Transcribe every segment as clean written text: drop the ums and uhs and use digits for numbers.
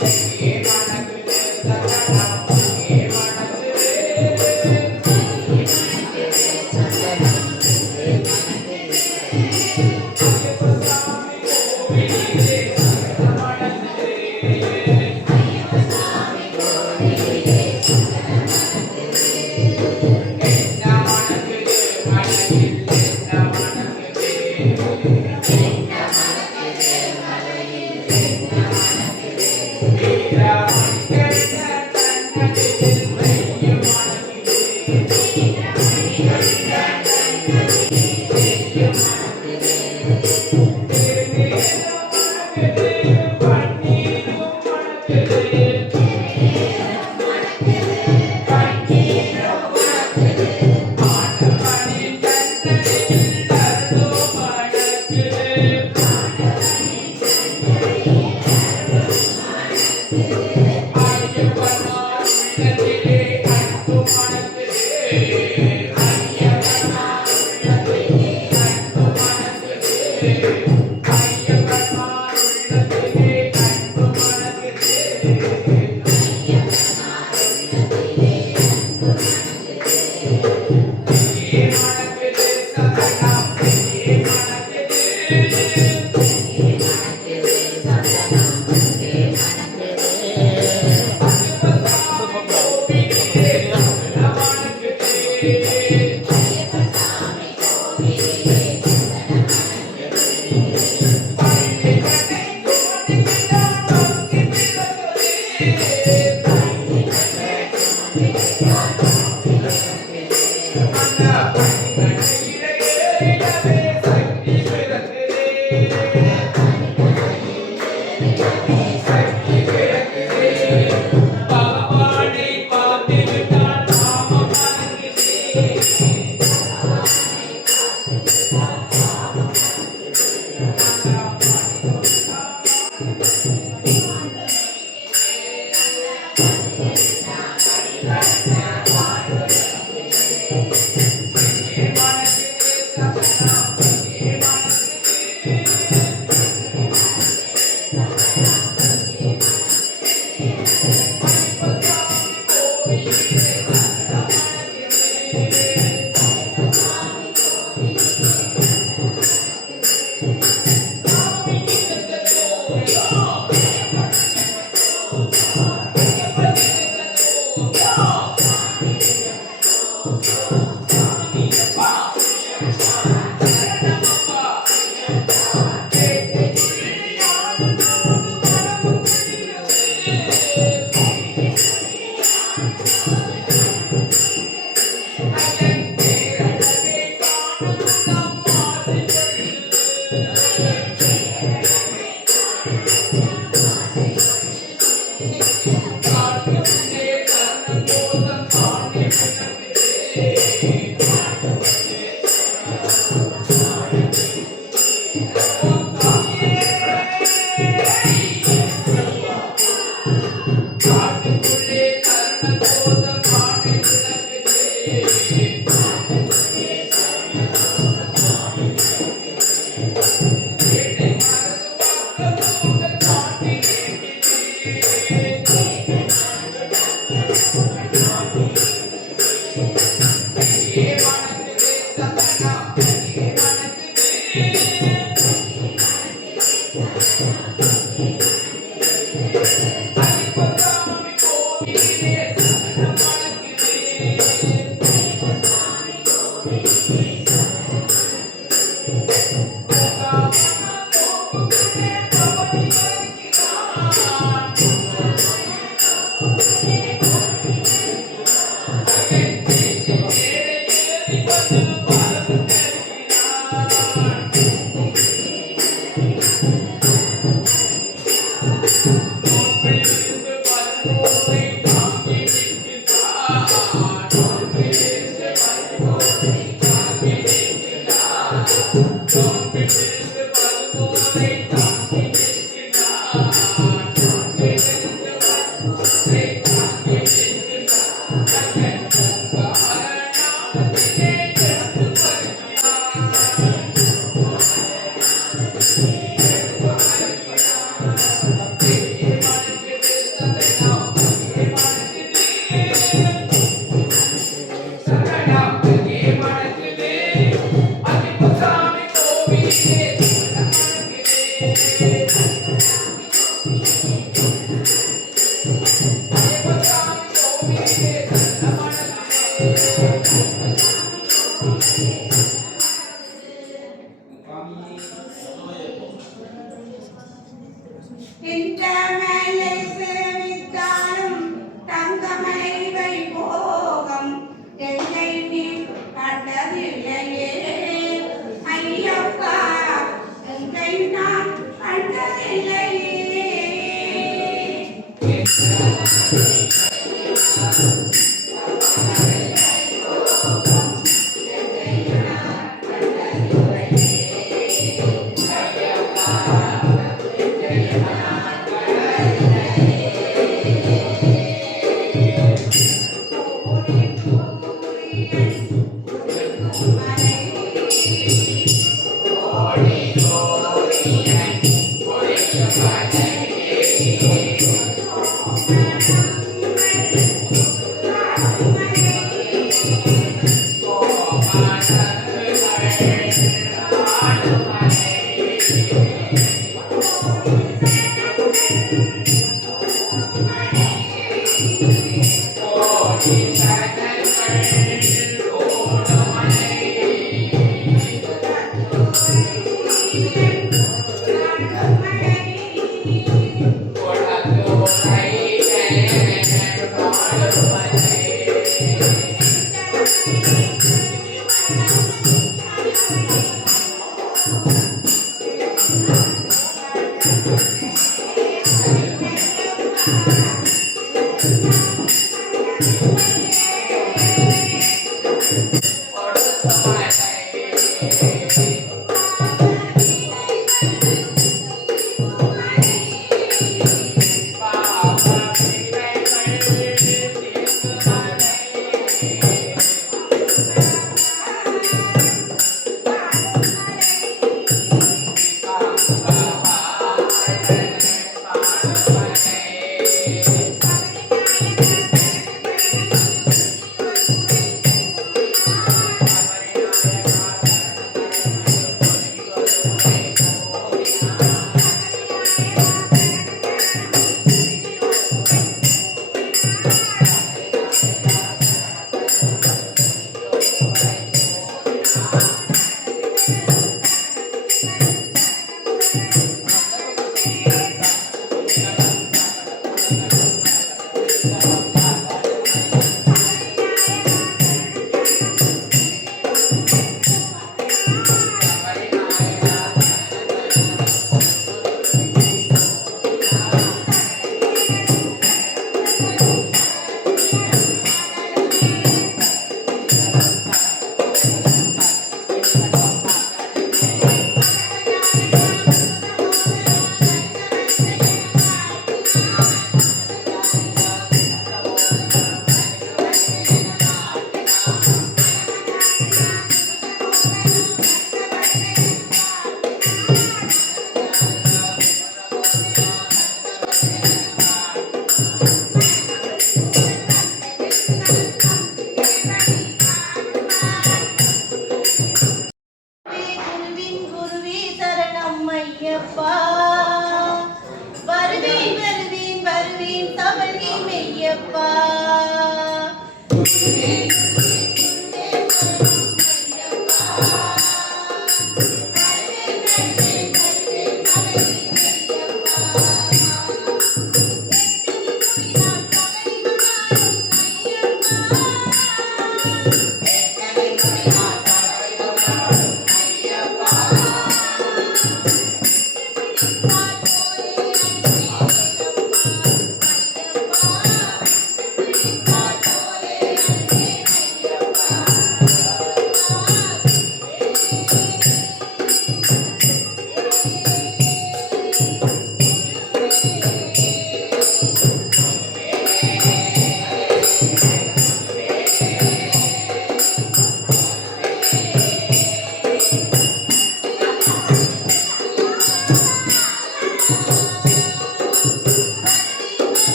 Hey.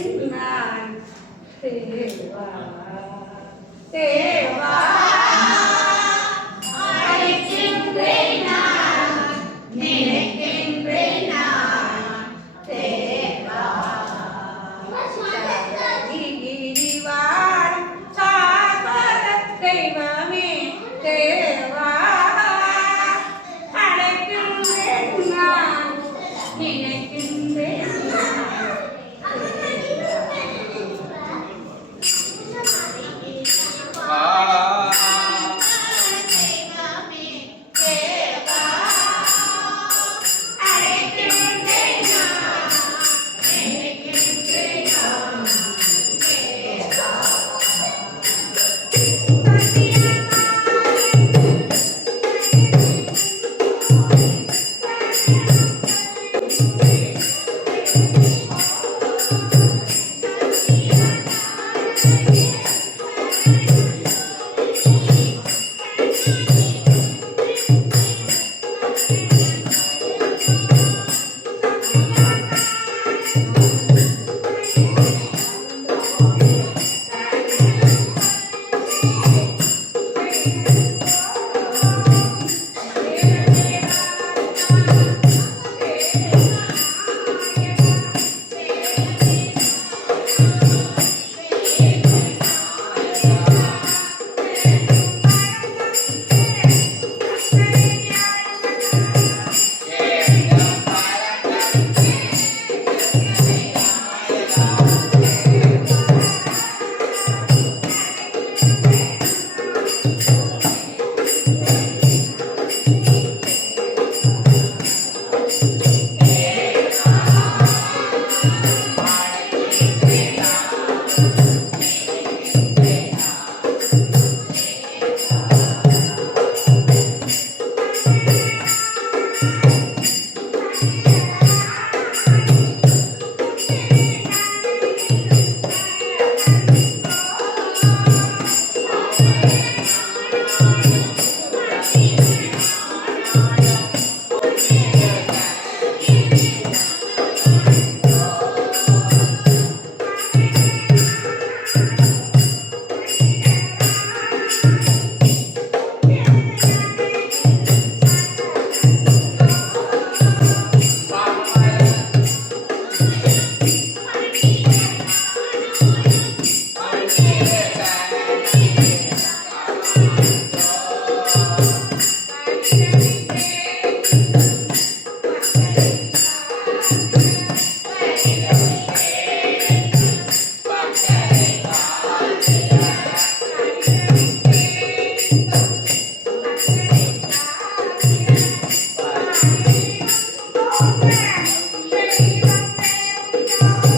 நான் தேவா தேவா அழைக்கின்றேன் நான் நினைக்கின்றேன் நான் தேவா கிரிவாழும் சாபர தெய்வமே தேவா அழைக்கின்றேன் நான் நினைக்கின்றேன் Yeah.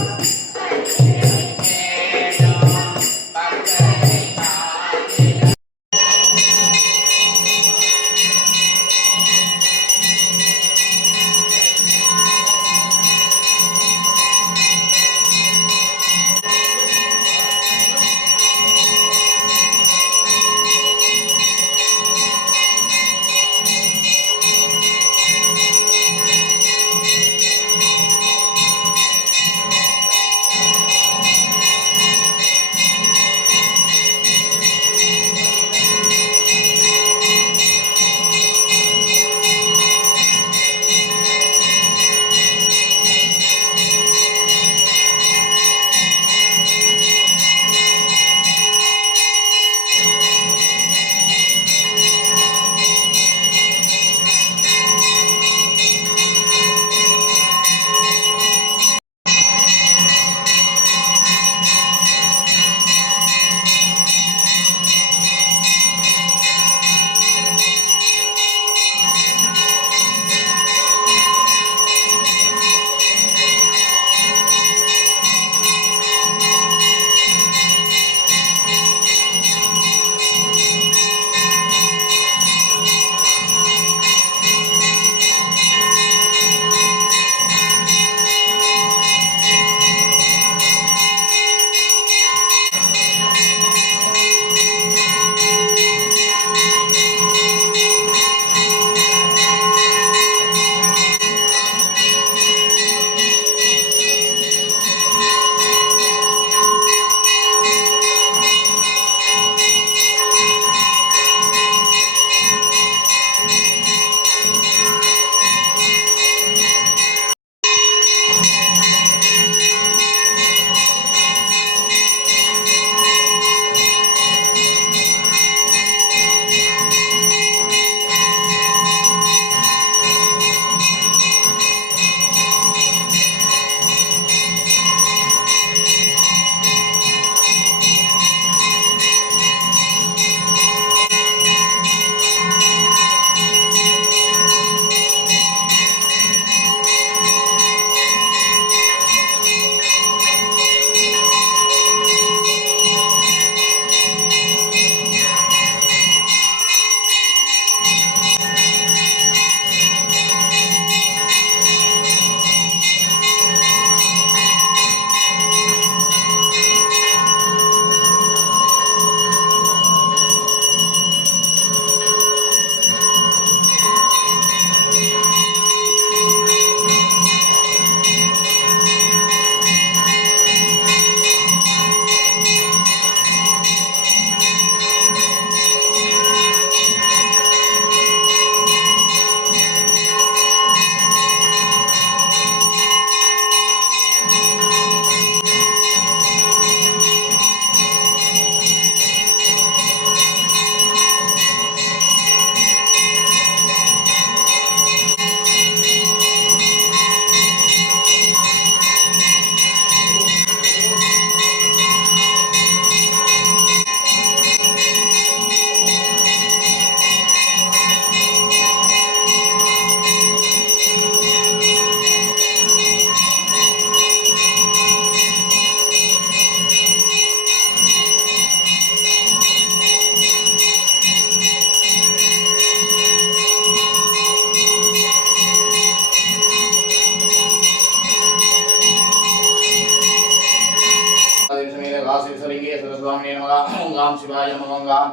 काशीलिंगेश्वर स्वामिने नमः। ओं गां शिवाय नमः। ओं गां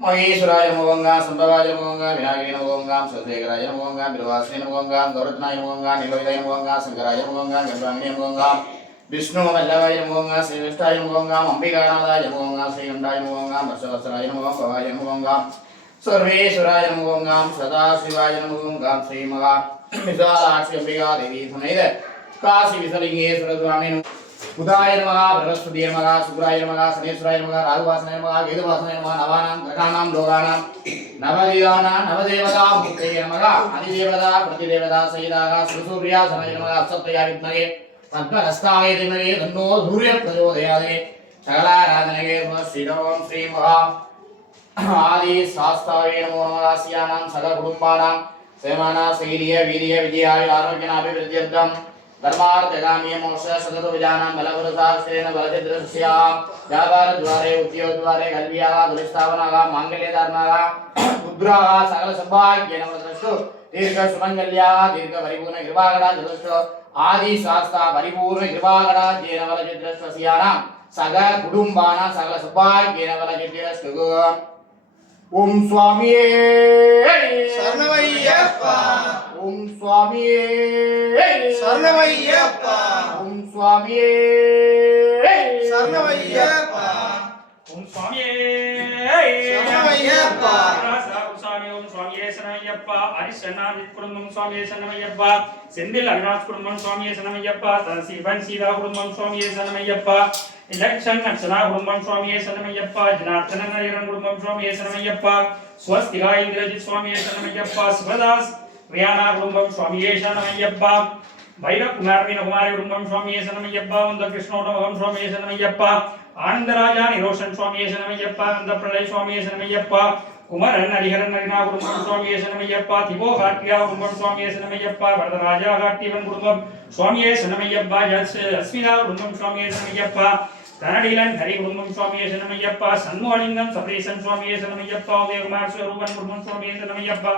महेश्वराय नमः। ओं गां संभवाय नमः। ओं गां विनायकाय नमः। ओं गां सतेकराय नमः। ओं गां बिरवासने नमः। ओं गां गौरत्नाय नमः। ओं गां निलोयिताय नमः। ओं गां शंकराय नमः। ओं गां गंगांगिने नमः। ओं गां विष्णु वल्लभाय नमः। ओं गां श्रीविष्टाय नमः। ओं गां अंबिकानाथाय नमः। ओं गां श्रीगंधाय नमः। ओं गां वर्षवत्सराय नमः। ओं भवाय नमः। ओं गां सर्वेश्वराय नमः। ओं गां सदाशिवाय नमः। ओं गां श्री महा विशालाक्षी अंबिका देवी समेत काशी विश्वलिंगेश्वर स्वामिने बुधाय नमः। बृहस्पतिये नमः। शुक्राय नमः। शनेश्वराय नमः। राहुवासनाय नमः। केतुवासनाय नमः। नवानां ग्रहाणां लोकानां नवदिवानां नवदेवता मूर्तये नमः। अधिदेवता प्रतिदेवता सहिताः सुसूर्या समाय नमः। सप्तया विद्महे पद्महस्ताय धीमहि तन्नो सूर्यः प्रचोदयात्। सकलाराधनये नमः। श्रीराम श्री महा आदि शास्त्राय नमो नमः। अस्यानां सकल कुटुम्बानां सेमाना शैर्य वीर्य विजयाय आरोग्याभिवृद्ध्यर्थं धर्मार्थकाम्य मोक्ष सतत विजानां बलपुरुषाश्रेण बलचिद्रस्य व्यापारद्वारे उद्योगद्वारे कल्प्याः दुरिस्थापनाः माङ्गल्यधारणाः पुत्राः सकल सौभाग्येन वरदस्तु दीर्घ सुमङ्गल्याः दीर्घ परिपूर्ण कृपाकटा दृष्टो आदि शास्त्रा परिपूर्ण कृपाकटा जेन वरचिद्रस्यानां सकल कुटुम्बानां सकल सौभाग्येन वरचिद्रस्तु। ओम स्वामिये शरणमय्यप्पा। ओम स्वामिये शरणमय्यप्पा। ओम स्वामिये शरणमय्यप्पा। ओम स्वामिये शरणमय्यप्पा। स्वामी ओम स्वामिये शरणमय्यप्पा। हरिशनाथ कुटुंबम स्वामिये शरणमय्यप्पा। सेंदिल अविनाश कुटुंबम स्वामिये शरणमय्यप्पा। शिवन सीता कुटुंबम स्वामिये शरणमय्यप्पा। इलेक्शन नक्षना कुटुंबम स्वामिये शरणमय्यप्पा। जनार्दन नयरन कुटुंबम स्वामिये शरणमय्यप्पा। स्वस्तिका इंद्रजित स्वामिये शरणमय्यप्पा। शिवदास रियाना कुटुंबम स्वामिये शरणमय्यप्पा। भैरव कुमार मीन कुमारी कुटुंबम स्वामिये शरणमय्यप्पा। वंद कृष्णोटमगम स्वामिये शरणमय्यप्पा। आनंदराजा निरोशन स्वामिये शरणमय्यप्पा। नंद प्रलय स्वामिये शरणमय्यप्पा। कुमारन हरिहरन नरिना कुटुंबम स्वामिये शरणमय्यप्पा। तिबो घाट्या कुटुंबम स्वामिये शरणमय्यप्पा। वरदराजा घाट्यवन कुटुंबम स्वामिये शरणमय्यप्पा। अस्मिता कुटुंबम स्वामिये शरणमय्यप्पा। कनडीलन हरि कुटुंबम स्वामिये शरणमय्यप्पा। सन्मोलिंगम सप्रेशन स्वामिये शरणमय्यप्पा। उदय कुमार स्वरूपन कुटुंबम स्वामिये शरणमय्यप्पा।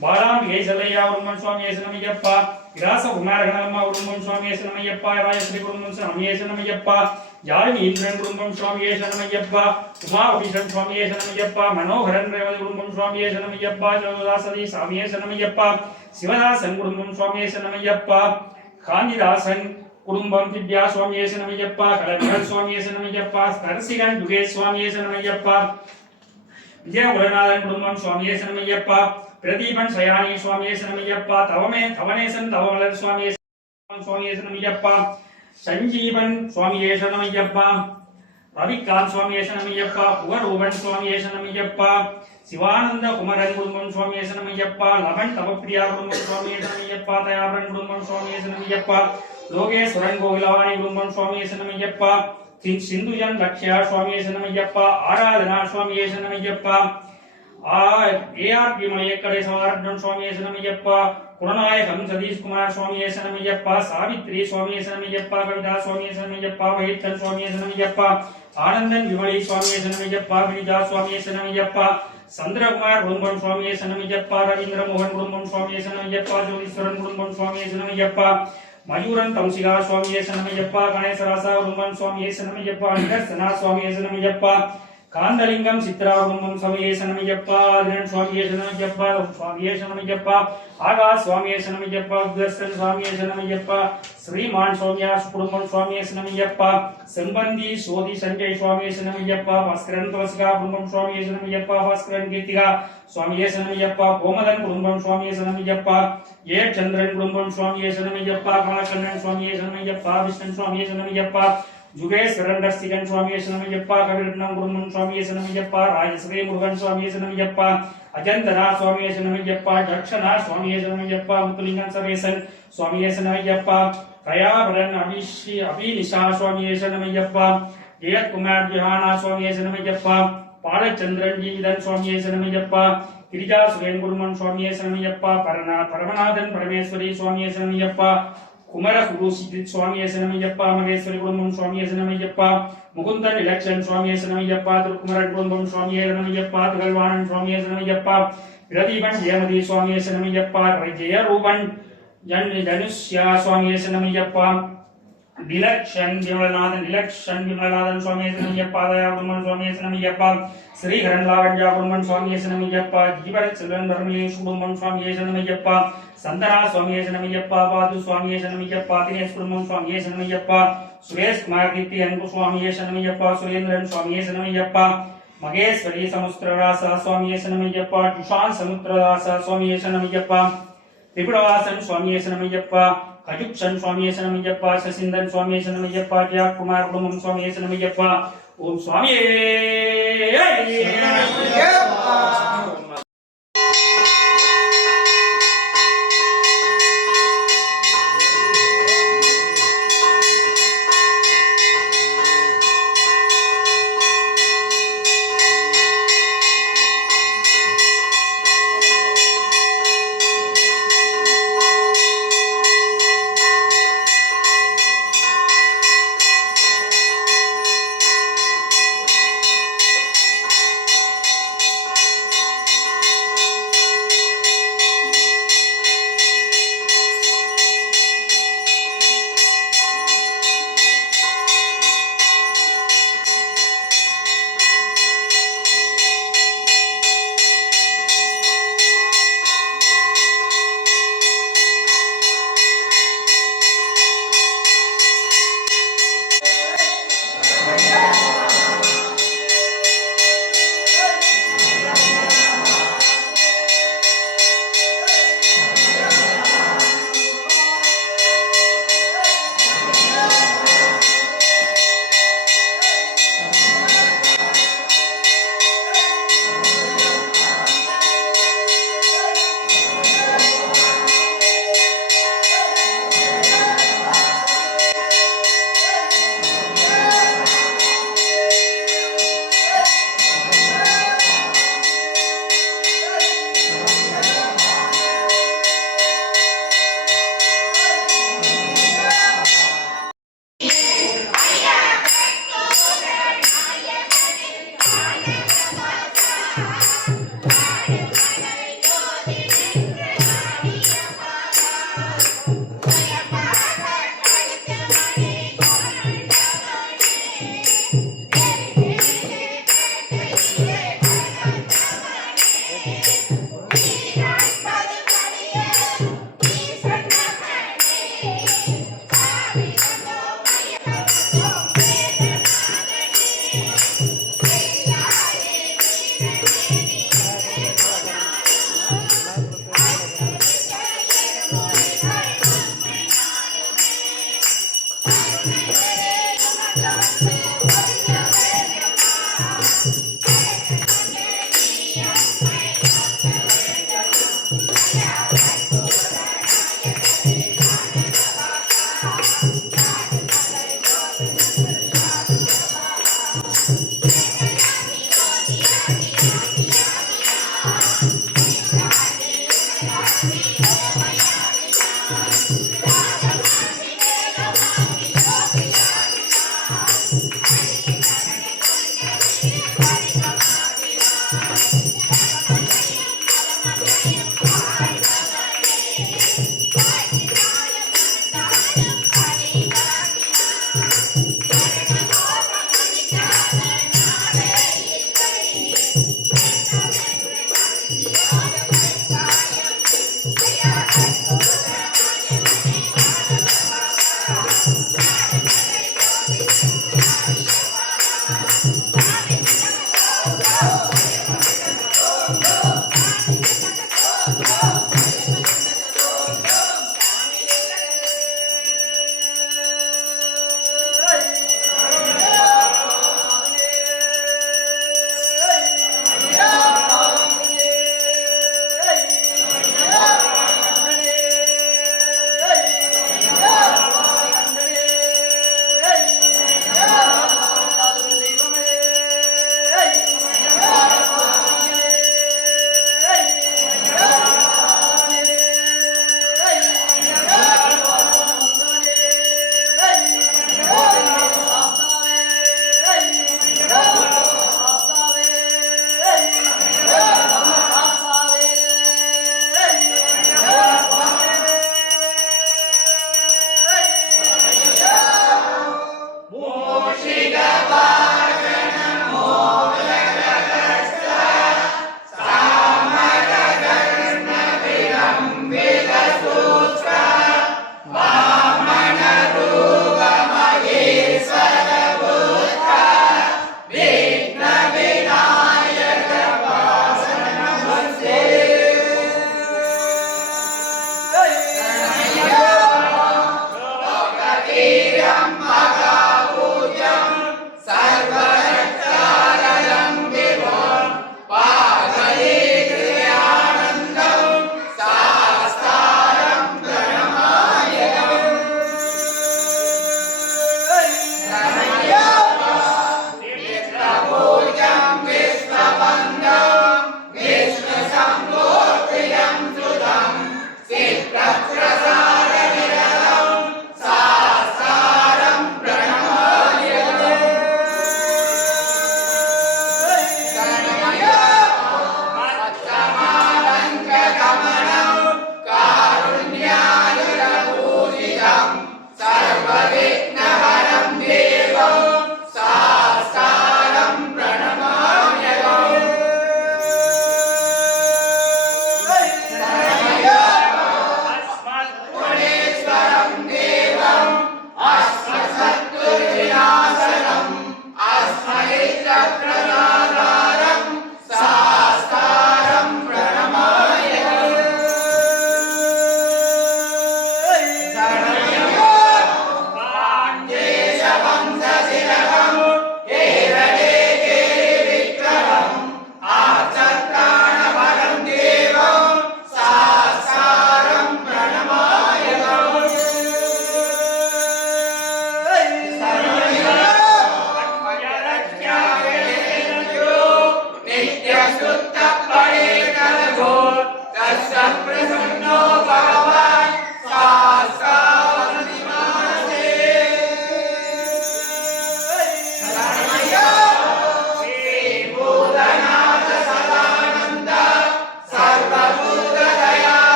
बालांबिके सलैया कुटुंबम स्वामिये शरणमय्यप्पा। विरास कुमार गणम्मा कुटुंबम स्वामिये शरणमय्यप्पा। रायश्री कुटुंबम स्वामिये शरणमय्यप्पा। जालिनी इंद्रन कुटुंबम स्वामिये शरणमय्यप्पा। उमा भीषण स्वामिये शरणमय्यप्पा। मनोहरन रेवती कुटुंबम स्वामिये शरणमय्यप्पा। जगदासदी स्वामिये शरणमय्यप्पा। शिवदासन कुटुंबम स्वामिये शरणमय्यप्पा। कांतिदासन कुटुंबम दिव्या स्वामिये शरणमय्यप्पा। कलविहर स्वामिये शरणमय्यप्पा। करसिगन दुगेश स्वामिये शरणमय्यप्पा। विजय गुरुनाथन कुटुंबम स्वामिये शरणमय्यप्पा। प्रदीपन शयानी स्वामिये शरणमय्यप्पा। तवनेसन तवमलर स्वामिये शरणमय्यप्पा। संजीवन स्वामिये शरणमय्यप्पा। रविकांत स्वामिये शरणमय्यप्पा। कुवरूपन स्वामिये शरणमय्यप्पा। शिवानंद कुमरन कुटुंबम स्वामिये शरणमय्यप्पा। लमन तपप्रिया कुटुंबम स्वामिये शरणमय्यप्पा। दयावरन कुटुंबम स्वामिये शरणमय्यप्पा। लोकेश्वरन गोविलवाणी कुटुंबम स्वामिये शरणमय्यप्पा। सिंधुजन लक्ष्य स्वामिये शरणमय्यप्पा। आराधना स्वामिये शरणमय्यप्पा। ARP मयेकड़े सवारन स्वामिये शरणमय्यप्पा। कुणनायकम सतीश कुमार स्वामिये शरणमय्यप्पा। सावित्री स्वामिये शरणमय्यप्पा। कविता स्वामिये शरणमय्यप्पा। वैठन स्वामिये शरणमय्यप्पा। आनंदन विमली स्वामिये शरणमय्यप्पा। विनिता स्वामिये शरणमय्यप्पा। चंद्रकुमार कुटुंबम स्वामिये शरणमय्यप्पा। रवींद्र मोहन कुटुंबम स्वामिये शरणमय्यप्पा। ज्योतिश्वरन कुटुंबम स्वामिये शरणमय्यप्पा। मयूरन तमसिगा स्वामिये शरणमय्यप्पा। गणेशरासा कुटुंबम स्वामिये शरणमय्यप्पा। निदर्शना स्वामिये शरणमय्यप्पा। कांदलिंगम चित्रा कुटुंबम स्वामिये शरणमय्यप्पा। आदिरन स्वामिये शरणमय्यप्पा। स्वामिये शरणमय्यप्पा। आकाश स्वामिये शरणमय्यप्पा। उदर्शन स्वामिये शरणमय्यप्पा। श्रीमान स्वामिया कुटुंबम स्वामिये शरणमय्यप्पा। संबंधी सोदी संजय स्वामिये शरणमय्यप्पा। भास्करन तुलसिका कुटुंबम स्वामिये शरणमय्यप्पा। भास्करन कीर्तिका स्वामिये शरणमय्यप्पा। कोमदन कुटुंबम स्वामिये शरणमय्यप्पा। ये चंद्रन कुटुंबम स्वामिये शरणमय्यप्पा। कमलकण्णन स्वामिये शरणमय्यप्पा। विष्णु स्वामिये शरणमय्यप्पा। जुगेश्वरन रस्तिकन स्वामिये शरणमय्यप्पा। कविरत्नम कुटुंबम स्वामिये शरणमय्यप्पा। राजश्री मुरुगन स्वामिये शरणमय्यप्पा। अजंतना स्वामिये शरणमय्यप्पा। दक्षना स्वामिये शरणमय्यप्पा। मुतुलिंगन सवेसन स्वामिये शरणमय्यप्पा। कयावरन अभिनिशा स्वामिये शरणमय्यप्पा। जयत कुमार जिहाना स्वामिये शरणमय्यप्पा। पालचंद्रन जीविदन स्वामिये शरणमय्यप्पा। गिरिजा सुरेन कुटुंबम स्वामिये शरणमय्यप्पा। परमनाथन परमेश्वरी स्वामिये शरणमय्यप्पा। कुमार गुरु सिद्धित स्वामिये शरणमय्यप्पा। महेश्वरी कुटुंबम स्वामिये शरणमय्यप्पा। मुकुंदन इलेक्शन स्वामिये शरणमय्यप्पा। तिरुकुमरन कुटुंबम स्वामिये शरणमय्यप्पा। तिगलवाणन स्वामिये शरणमय्यप्पा। प्रदीपन जयमती स्वामिये शरणमय्यप्पा। जय रूपन जनुष्या स्वामिये शरणमय्यप्पा। Dilakshan Vimalanathan Swami Sanamiyappa Dayaguruman Swami Sanamiyappa Sri Haranlavanja Guruman Swami Sanamiyappa Jivarat Children Dharmili Guruman Swami Sanamiyappa Santara Swami Sanamiyappa Vadu Swami Sanamiyappa Dinesh Guruman Swami Sanamiyappa Suresh Kumar Dipti Anku Swami Sanamiyappa Surendran Swami Sanamiyappa Mageshwari Samustrarasa Swami Sanamiyappa Tushan Samustrarasa Swami Sanamiyappa Tripuravasan Swami Sanamiyappa Kajukshan Swami Sanamiyappa Sasindan Swami Sanamiyappa Jaya Kumar Gulumam Swami Sanamiyappa Om Swami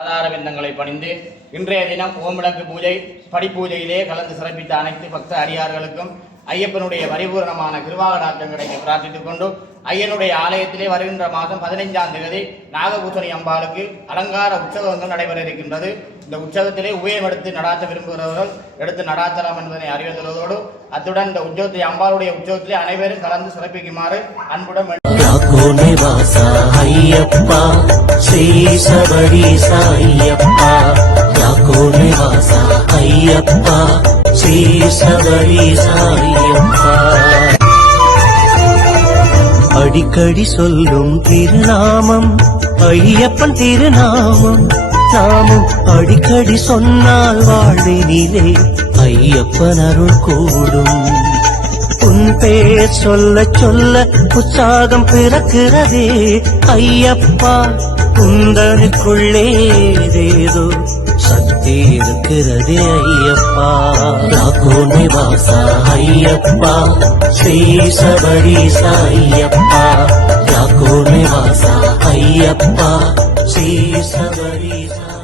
ஆதாரவிந்தங்களை பணிந்து இன்றைய தினம் ஓம்விளக்கு பூஜை படிப்பூஜையிலே கலந்து சிறப்பித்த அனைத்து பக்த அடியார்களுக்கும் ஐயப்பனுடைய பரிபூரணமான கிருபாகடாட்டம் கிடைக்க பிரார்த்தித்துக் கொண்டு ஐயனுடைய ஆலயத்திலே வருகின்ற மாதம் 15ஆம் தேதி நாகபூசணி அம்பாளுக்கு அலங்கார உற்சவங்கள் நடைபெற இருக்கின்றது. இந்த உற்சவத்திலே உபயம் எடுத்து நடாத்த விரும்புகிறவர்கள் எடுத்து நடாத்தலாம் என்பதனை அறிவித்துள்ளதோடு அத்துடன் இந்த உற்சவத்தை அம்பாளுடைய உற்சவத்திலே அனைவரும் கலந்து சிறப்பிக்குமாறு அன்புடன் ஐயப்பா ஸ்ரீ சபரி சாயப்பா கோணைவாசா ஐயப்பா ஸ்ரீ சபரீசா ஐயப்பா. அடிக்கடி சொல்லும் திருநாமம் ஐயப்பன் திருநாமம். நாமும் அடிக்கடி சொன்னால் வாழ்வினிலே ஐயப்பன் அருள் கூடும். உன் பேர் சொல்ல சொல்ல உற்சாகம் பிறக்கிறதே ஐயப்பா. குந்தனுக்குள்ளே ஏதேதோ சக்தி இருக்கிறதே ஐயப்பா. கோணைவாசா ஐயப்பா ஸ்ரீ சபரீசா ஐயப்பா. கோணைவாசா ஐயப்பா ஸ்ரீ சபரீசா.